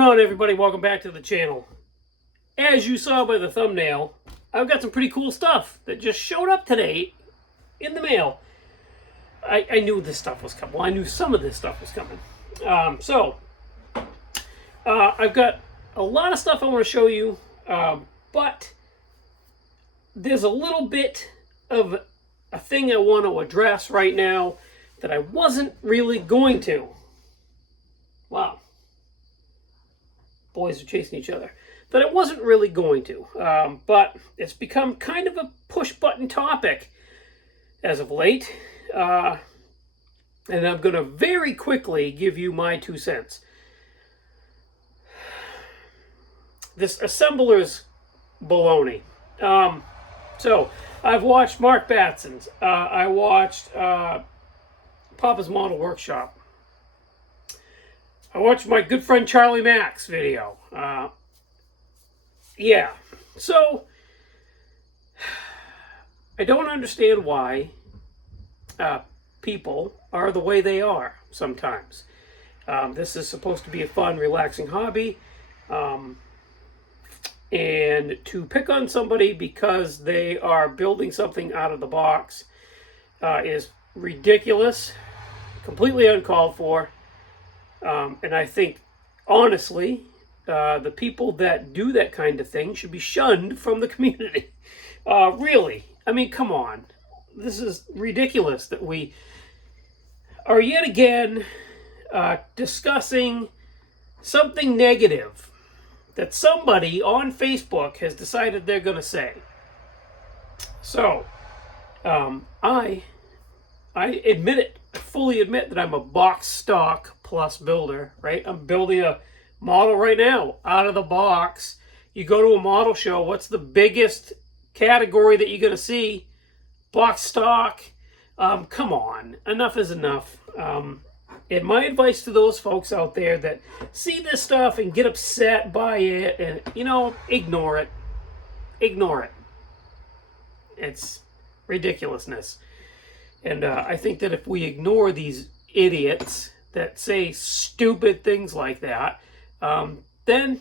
going on, everybody? Welcome back to the channel. As you saw by the thumbnail, I've got some pretty cool stuff that just showed up today in the mail. I knew this stuff was coming. Well, I knew some of this stuff was coming. I've got a lot of stuff I want to show you, but there's a little bit of a thing I want to address right now that I wasn't really going to. Wow. Boys are chasing each other. That I wasn't really going to. But it's become kind of a push-button topic as of late. And I'm going to very quickly give you my 2 cents. This assembler's baloney. So, I've watched Mark Batson's. I watched Papa's Model Workshop. I watched my good friend Charlie Mack's video. Yeah. So, I don't understand why people are the way they are sometimes. This is supposed to be a fun, relaxing hobby. And to pick on somebody because they are building something out of the box is ridiculous, completely uncalled for. And I think, honestly, the people that do that kind of thing should be shunned from the community. Really. I mean, come on. This is ridiculous that we are yet again discussing something negative that somebody on Facebook has decided they're going to say. So, I admit it, fully admit that I'm a box stock plus builder, right? I'm building a model right now out of the box. You go to a model show, what's the biggest category that you're going to see? Box stock. Come on, enough is enough. And my advice to those folks out there that see this stuff and get upset by it and, ignore it. Ignore it. It's ridiculousness. And I think that if we ignore these idiots that say stupid things like that, then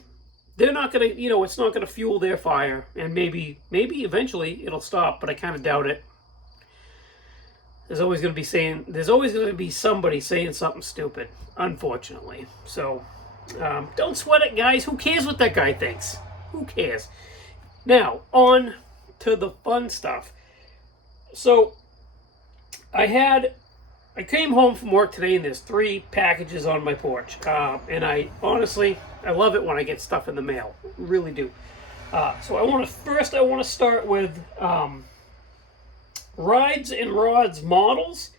they're not going to, it's not going to fuel their fire. And maybe eventually it'll stop, but I kind of doubt it. There's always going to be somebody saying something stupid, unfortunately. So, don't sweat it, guys. Who cares what that guy thinks? Who cares? Now, on to the fun stuff. So, I came home from work today and there's 3 packages on my porch. And I love it when I get stuff in the mail. Really do. So I want to start with Rides and Rods Models.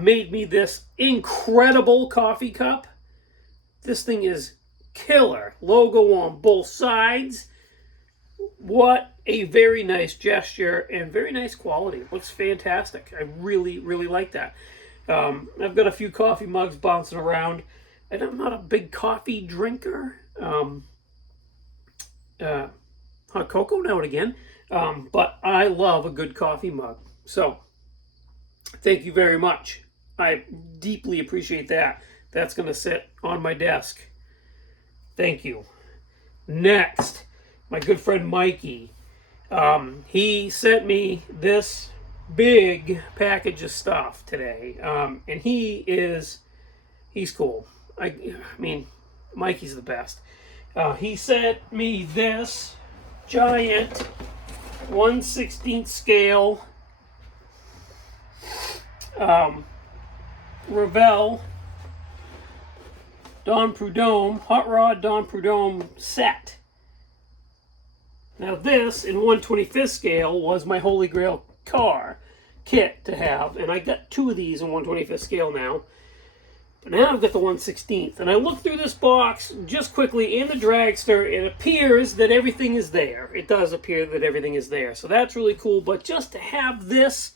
Made me this incredible coffee cup. This thing is killer. Logo on both sides. What a very nice gesture and very nice quality. It looks fantastic. I really, really like that. I've got a few coffee mugs bouncing around, and I'm not a big coffee drinker. Hot cocoa now and again, but I love a good coffee mug. So, thank you very much. I deeply appreciate that. That's going to sit on my desk. Thank you. Next, my good friend Mikey. He sent me this big package of stuff today. And he's cool. I mean, Mikey's the best. He sent me this giant 1/16 scale Revell Don Prudhomme, Hot Rod Don Prudhomme set. Now this, in 1/25th scale, was my Holy Grail car kit to have, and I got 2 of these in 1/25th scale now. But now I've got the 1/16th, and I looked through this box just quickly in the dragster. It appears that everything is there. It does appear that everything is there, so that's really cool. But just to have this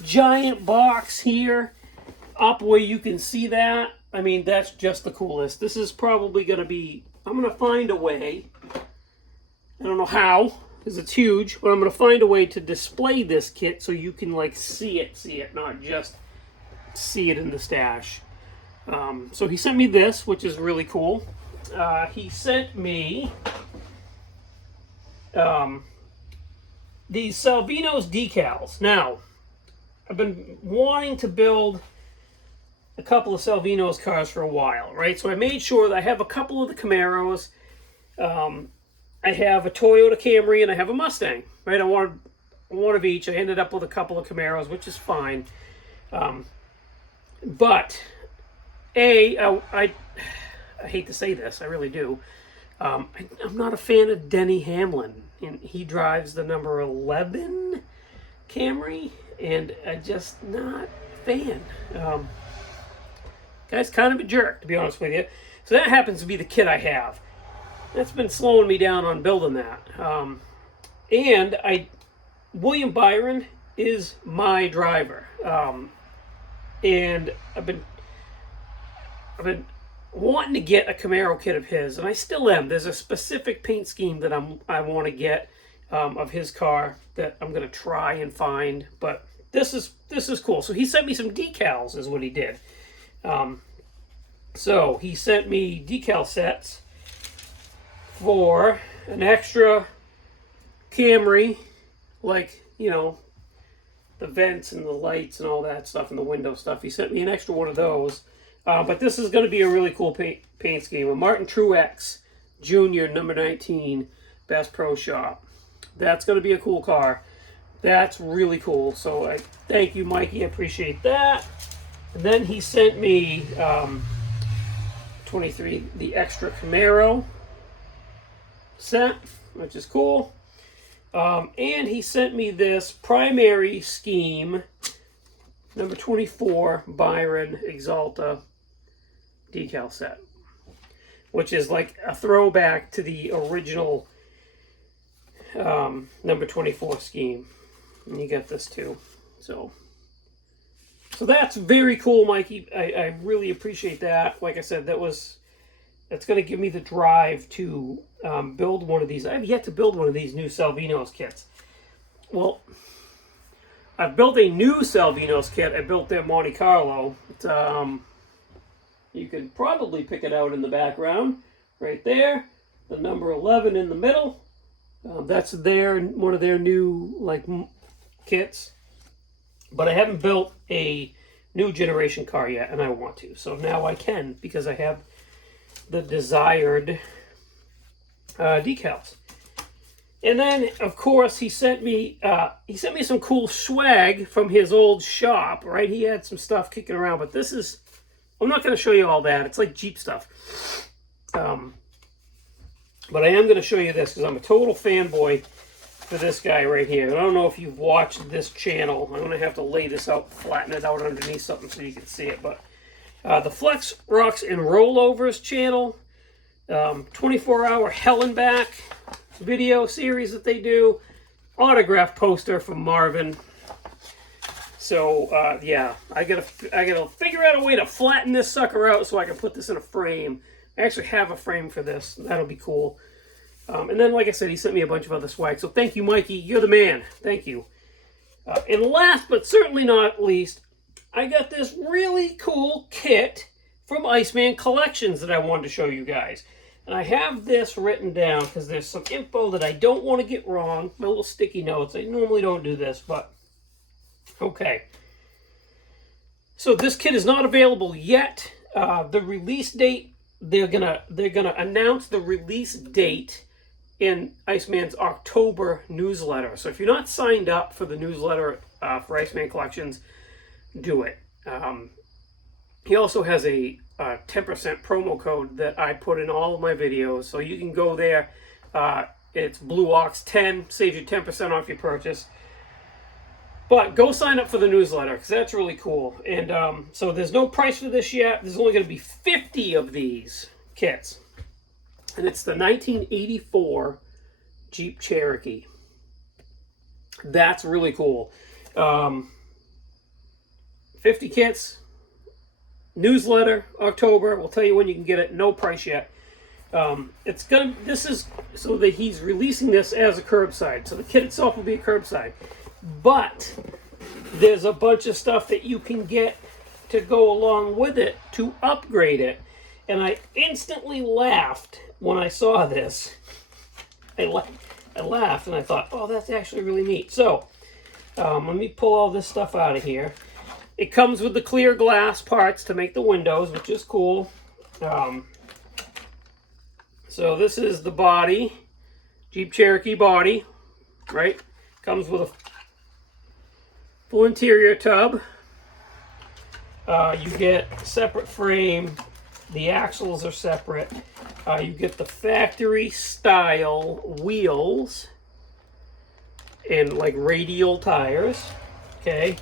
giant box here up where you can see that, I mean, that's just the coolest. This is probably going to be, I'm going to find a way, I don't know how, because it's huge, but I'm going to find a way to display this kit so you can see it, not just see it in the stash. So he sent me this, which is really cool. he sent me these Salvino's decals. Now, I've been wanting to build a couple of Salvino's cars for a while, right? So I made sure that I have a couple of the Camaros. I have a Toyota Camry and I have a Mustang, right? I wanted one of each. I ended up with a couple of Camaros, which is fine. But I hate to say this, I really do. I'm not a fan of Denny Hamlin. And he drives the number 11 Camry, and I'm just not a fan. Guy's kind of a jerk, to be honest with you. So that happens to be the kit I have. That's been slowing me down on building that. William Byron is my driver. And I've been wanting to get a Camaro kit of his, and I still am. There's a specific paint scheme that I want to get of his car that I'm going to try and find. But this is cool. So he sent me some decals, is what he did. So he sent me decal sets for an extra Camry, like, you know, the vents and the lights and all that stuff and the window stuff. He sent me an extra one of those. But this is going to be a really cool paint scheme. A Martin Truex Jr. number 19 Bass Pro Shop. That's going to be a cool car. That's really cool. So I thank you, Mikey. I appreciate that. And then he sent me 23, the extra Camaro set, which is cool. And he sent me this primary scheme, number 24, Byron Exalta decal set, which is like a throwback to the original number 24 scheme. And you get this too. So that's very cool, Mikey. I really appreciate that. Like I said, that's going to give me the drive to build one of these. I've yet to build one of these new Salvino's kits. Well, I've built a new Salvino's kit. I built their Monte Carlo. You can probably pick it out in the background, right there. The number 11 in the middle. That's one of their new kits. But I haven't built a new generation car yet, and I want to. So now I can, because I have the desired decals. And then, of course, he sent me some cool swag from his old shop, right? He had some stuff kicking around, but this is, I'm not going to show you all that. It's like Jeep stuff. But I am going to show you this because I'm a total fanboy for this guy right here. I don't know if you've watched this channel. I'm going to have to lay this out, flatten it out underneath something so you can see it. But the Flex Rocks and Rollovers channel, 24-hour Hell and Back video series that they do, autograph poster from Marvin. So yeah, I gotta figure out a way to flatten this sucker out so I can put this in a frame. I actually have a frame for this. That'll be cool. And then, like I said, he sent me a bunch of other swag. So thank you, Mikey. You're the man. Thank you. And last but certainly not least, I got this really cool kit from Iceman Collections that I wanted to show you guys. And I have this written down because there's some info that I don't want to get wrong. My little sticky notes. I normally don't do this, but okay. So this kit is not available yet. The release date, they're gonna announce the release date in Iceman's October newsletter. So if you're not signed up for the newsletter for Iceman Collections, do it. He also has a 10% promo code that I put in all of my videos, so you can go there. It's BlueOx10, saves you 10% off your purchase. But go sign up for the newsletter because that's really cool. And so there's no price for this yet. There's only going to be 50 of these kits. And it's the 1984 Jeep Cherokee. That's really cool. 50 kits. Newsletter, October. We'll tell you when you can get it. No price yet. This is so that he's releasing this as a curbside. So the kit itself will be a curbside. But there's a bunch of stuff that you can get to go along with it to upgrade it. And I instantly laughed when I saw this. I laughed and I thought, oh, that's actually really neat. So, let me pull all this stuff out of here. It comes with the clear glass parts to make the windows, which is cool. So this is the body, Jeep Cherokee body, right? Comes with a full interior tub. You get separate frame. The axles are separate. You get the factory style wheels and like radial tires. Okay.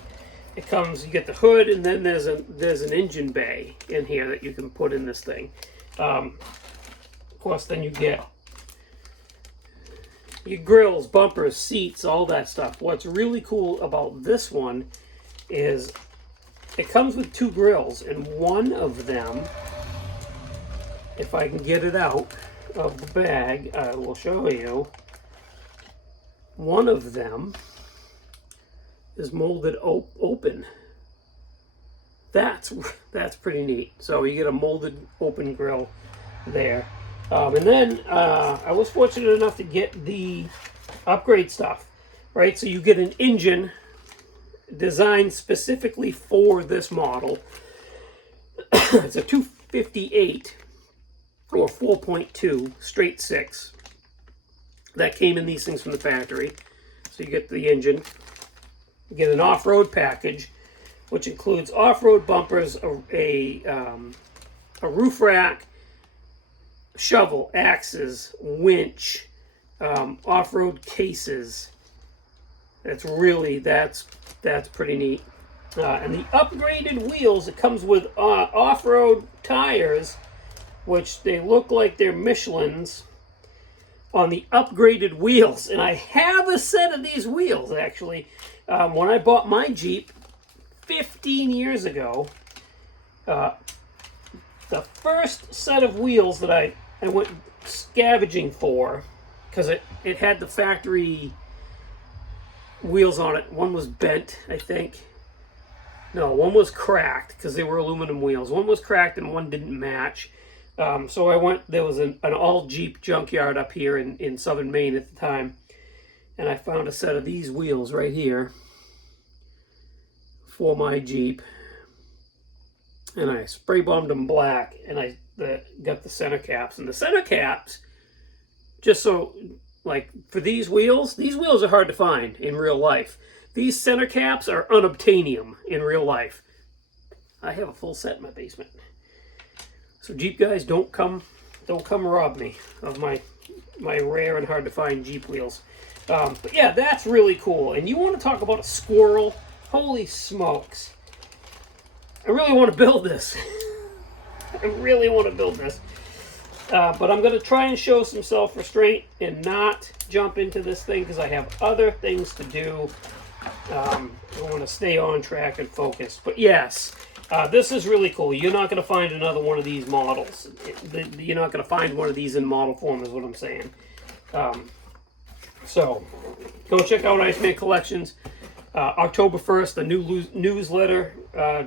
It comes, you get the hood, and then there's an engine bay in here that you can put in this thing. Of course, then you get your grills, bumpers, seats, all that stuff. What's really cool about this one is it comes with 2 grills, and one of them, if I can get it out of the bag, I will show you. One of them is molded open. That's pretty neat. So you get a molded open grill there. And then I was fortunate enough to get the upgrade stuff, right? So you get an engine designed specifically for this model. It's a 258 or 4.2 straight 6 that came in these things from the factory. So you get the engine. You get an off-road package, which includes off-road bumpers, a roof rack, shovel, axes, winch, off-road cases. That's pretty neat. And the upgraded wheels, it comes with off-road tires, which they look like they're Michelin's, on the upgraded wheels. And I have a set of these wheels, actually. When I bought my Jeep 15 years ago, the first set of wheels that I went scavenging for, because it had the factory wheels on it. One was bent, I think. No, one was cracked because they were aluminum wheels. One was cracked and one didn't match. So there was an all Jeep junkyard up here in southern Maine at the time. And I found a set of these wheels right here for my Jeep. And I spray bombed them black, and I got the center caps. And the center caps, just so, like, for these wheels are hard to find in real life. These center caps are unobtainium in real life. I have a full set in my basement. So Jeep guys, don't come rob me of my rare and hard to find Jeep wheels. But yeah, that's really cool. And you want to talk about a squirrel? Holy smokes. I really want to build this. I really want to build this. But I'm going to try and show some self-restraint and not jump into this thing because I have other things to do. I want to stay on track and focus. But yes, this is really cool. You're not going to find another one of these models. You're not going to find one of these in model form is what I'm saying. So go check out Iceman Collections. October 1st, the new newsletter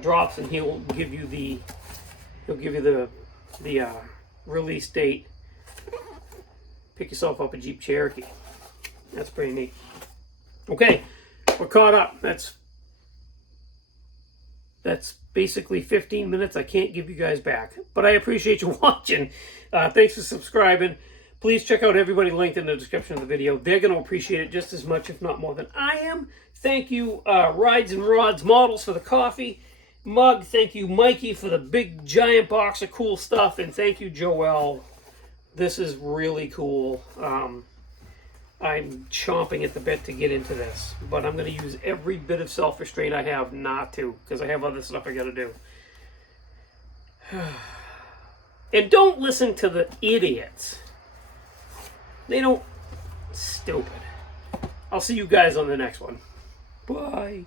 drops, and he'll give you the release date. Pick yourself up a Jeep Cherokee. That's pretty neat. Okay, we're caught up. That's basically 15 minutes I can't give you guys back, but I appreciate you watching. Thanks for subscribing. Please check out everybody linked in the description of the video. They're going to appreciate it just as much, if not more, than I am. Thank you, Rides and Rods Models, for the coffee mug. Thank you, Mikey, for the big giant box of cool stuff. And thank you, Joelle. This is really cool. I'm chomping at the bit to get into this, but I'm going to use every bit of self-restraint I have not to, because I have other stuff I got to do. And don't listen to the idiots. They don't... Stupid. I'll see you guys on the next one. Bye.